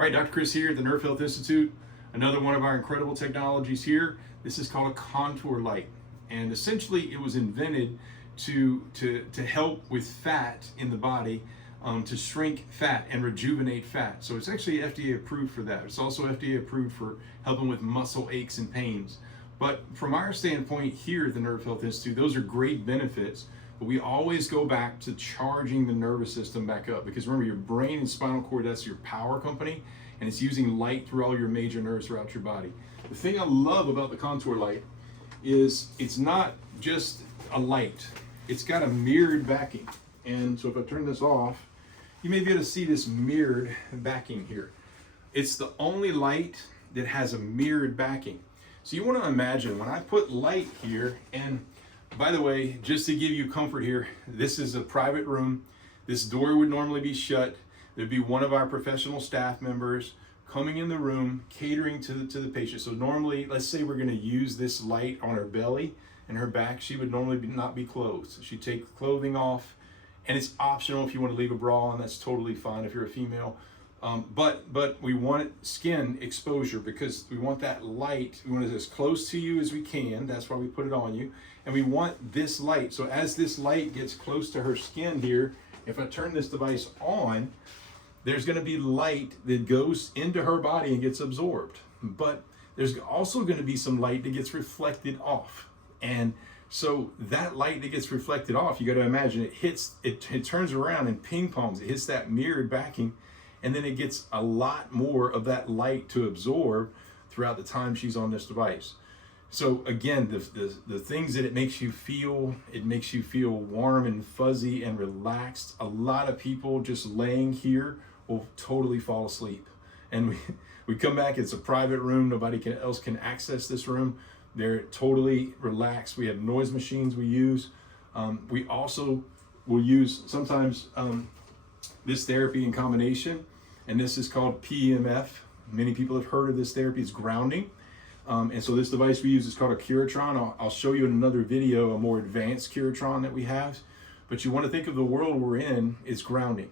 All right, Dr. Chris here at the Nerve Health Institute. Another one of our incredible technologies here. This is called a contour light. And essentially it was invented to help with fat in the body, to shrink fat and rejuvenate fat. So it's actually FDA approved for that. It's also FDA approved for helping with muscle aches and pains. But from our standpoint here at the Nerve Health Institute, those are great benefits. But we always go back to charging the nervous system back up, because remember, your brain and spinal cord, that's your power company, and it's using light through all your major nerves throughout your body. The thing I love about the contour light is it's not just a light, it's got a mirrored backing. And so if I turn this off, you may be able to see this mirrored backing here. It's the only light that has a mirrored backing. So you want to imagine when I put light here, and by the way, just to give you comfort here, this is a private room. This door would normally be shut. There'd be one of our professional staff members coming in the room, catering to the patient. So normally, let's say we're going to use this light on her belly and her back, she would normally not be clothed. So she'd take clothing off, and it's optional if you want to leave a bra on, that's totally fine if you're a female. But we want skin exposure, because we want that light, we want it as close to you as we can. That's why we put it on you. And we want this light. So as this light gets close to her skin here, if I turn this device on, there's going to be light that goes into her body and gets absorbed. But there's also going to be some light that gets reflected off. And so that light that gets reflected off, you got to imagine it turns around and ping pongs. It hits that mirrored backing, and then it gets a lot more of that light to absorb throughout the time she's on this device. So again, the things that it makes you feel warm and fuzzy and relaxed. A lot of people just laying here will totally fall asleep. And we come back, it's a private room, nobody else can access this room. They're totally relaxed. We have noise machines we use. We also will use sometimes this therapy in combination, and this is called PEMF. Many people have heard of this therapy. It's grounding. And so this device we use is called a Curatron. I'll show you in another video a more advanced Curatron that we have. But you want to think of the world we're in, it's grounding.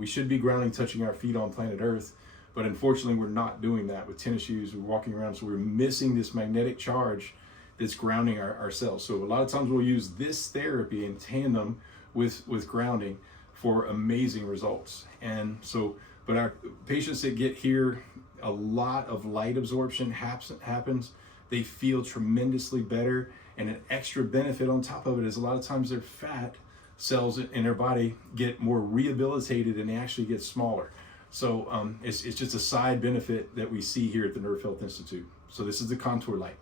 We should be grounding, touching our feet on planet Earth, but unfortunately we're not doing that with tennis shoes. We're walking around, so we're missing this magnetic charge that's grounding ourselves. So a lot of times we'll use this therapy in tandem with grounding for amazing results. And so, but our patients that get here, a lot of light absorption happens. They feel tremendously better, and an extra benefit on top of it is a lot of times their fat cells in their body get more rehabilitated and they actually get smaller. So it's just a side benefit that we see here at the Nerve Health Institute. So this is the contour light.